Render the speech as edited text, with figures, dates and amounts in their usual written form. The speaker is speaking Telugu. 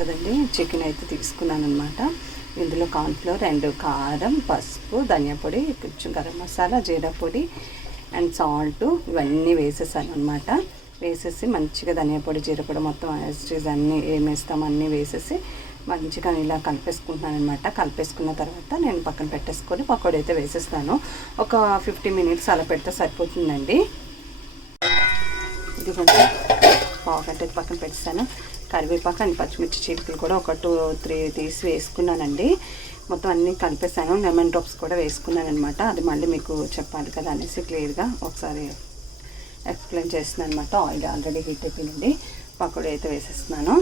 కదండి, చికెన్ అయితే తీసుకున్నాను అనమాట. ఇందులో కార్న్ఫ్లోర్ అండ్ కారం, పసుపు, ధనియా పొడి, కొంచెం గరం మసాలా, జీరా పొడి అండ్ సాల్ట్ ఇవన్నీ వేసేసాను అనమాట. వేసేసి మంచిగా ధనియా పొడి, జీరా పొడి మొత్తం అన్నీ ఏమేస్తాం అన్నీ వేసేసి మంచిగా ఇలా కలిపేసుకుంటున్నాను అనమాట. కలిపేసుకున్న తర్వాత నేను పక్కన పెట్టేసుకొని పకోడీ అయితే వేసేస్తాను. ఒక 50 మినిట్స్ అలా పెడితే సరిపోతుందండి. ఇది కొంచెం పావు గంట పక్కన పెట్టేస్తాను. కరివేపాకు అండ్ పచ్చిమిర్చి చీలికలు కూడా ఒక 2-3 తీసి వేసుకున్నానండి. మొత్తం అన్నీ కలిపేసాను. లెమన్ డ్రాప్స్ కూడా వేసుకున్నాను అనమాట. అది మళ్ళీ మీకు చెప్పాలి కదా అనేసి క్లియర్గా ఒకసారి ఎక్స్ప్లెయిన్ చేస్తున్నాను అనమాట. ఆయిల్ ఆల్రెడీ హీట్ అయిపోయింది. పకోడీ అయితే వేసేస్తున్నాను.